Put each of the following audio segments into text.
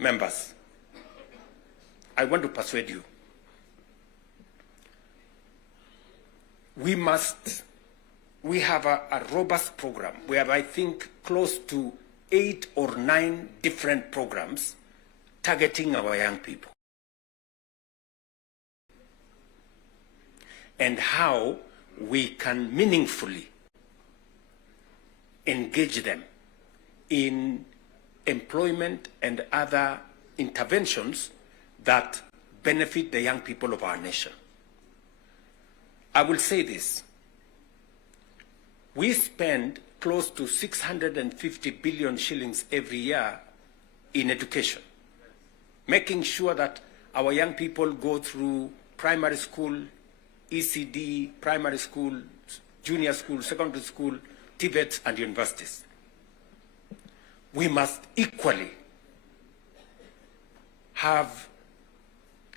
members, I want to persuade you. We have a robust program. We have, I think, close to 8 or 9 different programs targeting our young people. And how we can meaningfully engage them in employment and other interventions that benefit the young people of our nation. I will say this. We spend close to 650 billion shillings every year in education, making sure that our young people go through primary school, ECD, primary school, junior school, secondary school, TVETs, and universities. We must equally have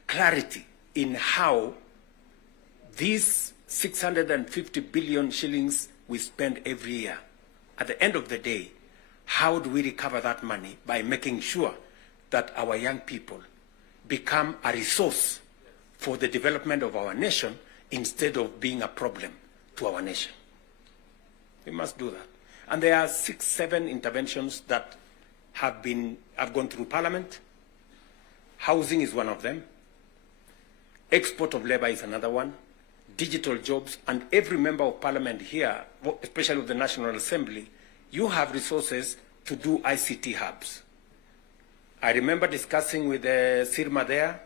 clarity in how these 650 billion shillings we spend every year, at the end of the day, how do we recover that money? By making sure that our young people become a resource for the development of our nation instead of being a problem to our nation. We must do that. And there are 6, 7 interventions that have gone through Parliament. Housing is one of them. Export of labor is another one. Digital jobs, and every member of Parliament here, especially of the National Assembly, you have resources to do ICT hubs. I remember discussing with Sirma there,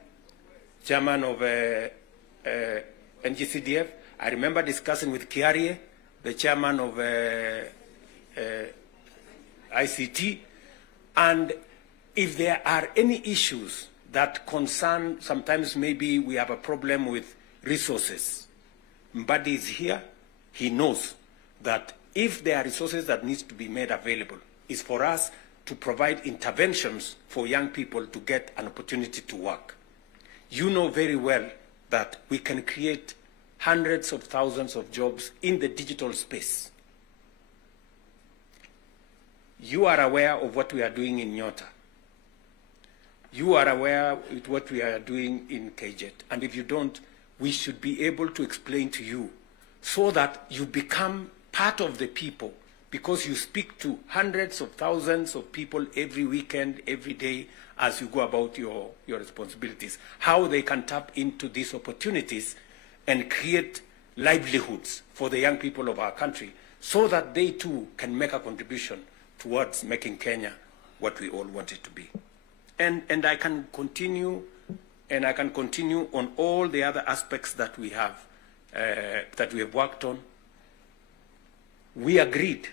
chairman of NGCDF. I remember discussing with Kiarie, the chairman of ICT. And if there are any issues that concern, sometimes maybe we have a problem with resources, Mbadi is here. He knows that if there are resources that needs to be made available, is for us to provide interventions for young people to get an opportunity to work. You know very well that we can create hundreds of thousands of jobs in the digital space. You are aware of what we are doing in Nyota. You are aware of what we are doing in KJet. And if you don't, we should be able to explain to you so that you become part of the people, because you speak to hundreds of thousands of people every weekend, every day, as you go about your responsibilities, how they can tap into these opportunities and create livelihoods for the young people of our country so that they too can make a contribution towards making Kenya what we all want it to be. And I can continue, and I can continue on all the other aspects that we have worked on. We agreed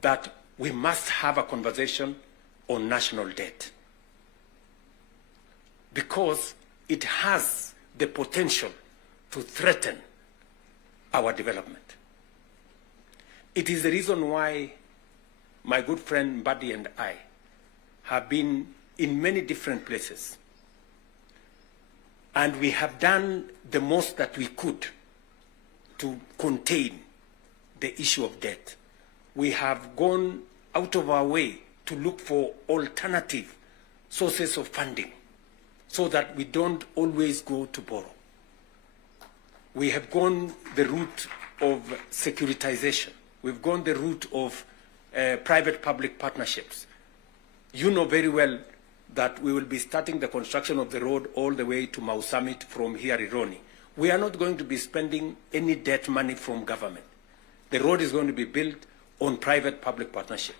that we must have a conversation on national debt because it has the potential to threaten our development. It is the reason why my good friend Mbadi and I have been in many different places, and we have done the most that we could to contain the issue of debt. We have gone out of our way to look for alternative sources of funding so that we don't always go to borrow. We have gone the route of securitization. We've gone the route of private-public partnerships. You know very well that we will be starting the construction of the road all the way to Mau Summit from here, Ironi. We are not going to be spending any debt money from government. The road is going to be built on private-public partnership.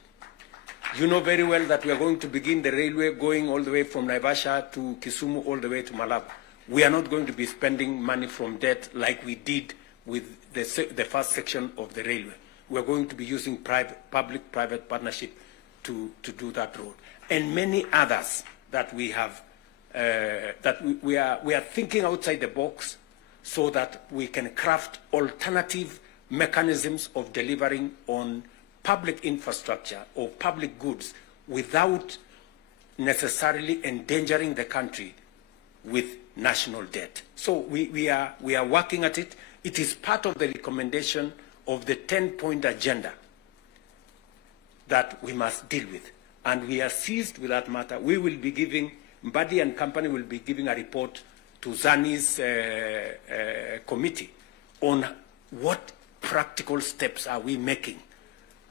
You know very well that we are going to begin the railway going all the way from Naivasha to Kisumu all the way to Malaba. We are not going to be spending money from debt like we did with the first section of the railway. We are going to be using public-private partnership to do that road. And many others that we have, we are thinking outside the box so that we can craft alternative mechanisms of delivering on public infrastructure or public goods without necessarily endangering the country with national debt. So we are working at it. It is part of the recommendation of the 10-point agenda that we must deal with. and we are seized with that matter. We will be giving, Mbadi and company will be giving a report to Zani's committee on what practical steps are we making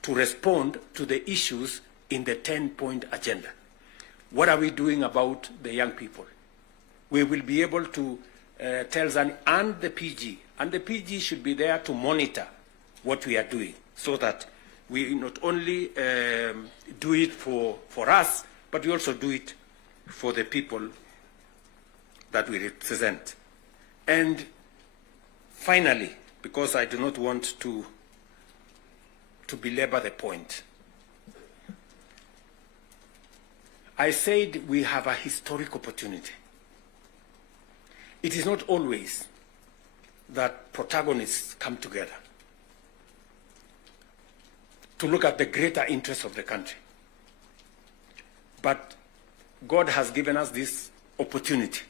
to respond to the issues in the 10-point agenda. What are we doing about the young people? We will be able to tell Zani and the PG, and the PG should be there to monitor what we are doing, so that we not only do it for us, but we also do it for the people that we represent. And finally, because I do not want to belabor the point, I said we have a historic opportunity. It is not always that protagonists come together to look at the greater interests of the country. But God has given us this opportunity.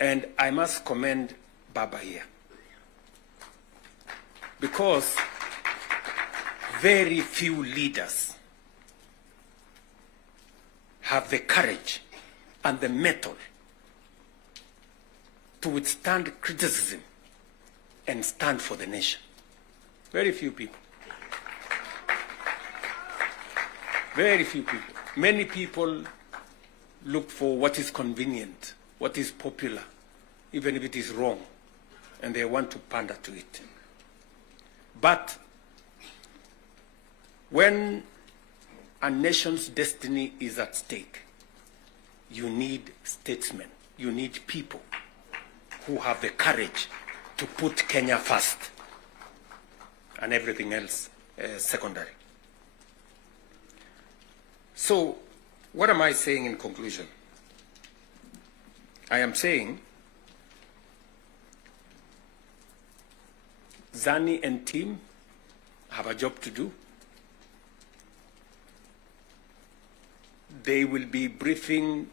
And I must commend Baba here, because very few leaders have the courage and the mettle to withstand criticism and stand for the nation. Very few people. Very few people. Many people look for what is convenient, what is popular, even if it is wrong, and they want to pander to it. But when a nation's destiny is at stake, you need statesmen, you need people who have the courage to put Kenya first and everything else secondary. So, what am I saying in conclusion? I am saying Zani and team have a job to do. They will be briefing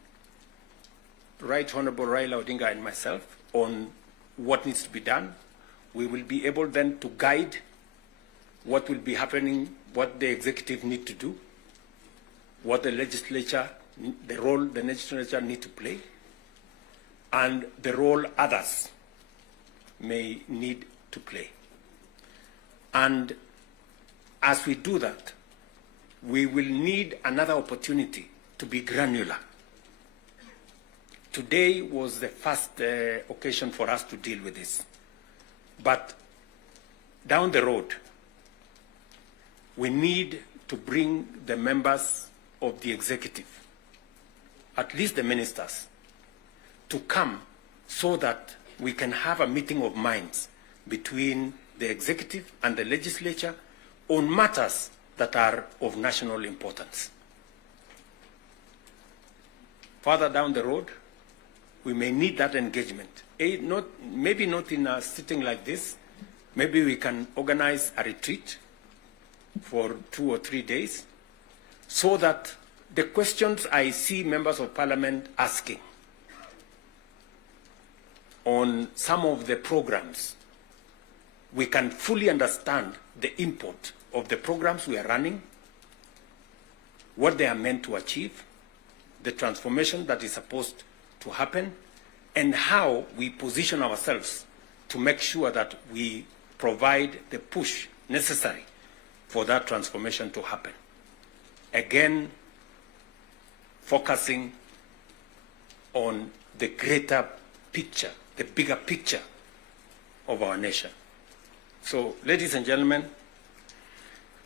Right Honorable Raila, Odinga and myself on what needs to be done. We will be able then to guide what will be happening, what the executive need to do, what the legislature, the role the legislature need to play, and the role others may need to play. And as we do that, we will need another opportunity to be granular. Today was the first occasion for us to deal with this. But down the road, we need to bring the members of the executive, at least the ministers, to come so that we can have a meeting of minds between the executive and the legislature on matters that are of national importance. Further down the road, we may need that engagement. Maybe not in a sitting like this. Maybe we can organize a retreat for 2 or 3 days, so that the questions I see members of parliament asking on some of the programs, we can fully understand the import of the programs we are running, what they are meant to achieve, the transformation that is supposed to happen, and how we position ourselves to make sure that we provide the push necessary for that transformation to happen. Again, focusing on the greater picture, the bigger picture of our nation. So, ladies and gentlemen,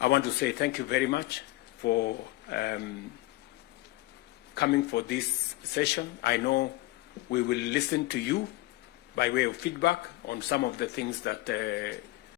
I want to say thank you very much for coming for this session. I know we will listen to you by way of feedback on some of the things that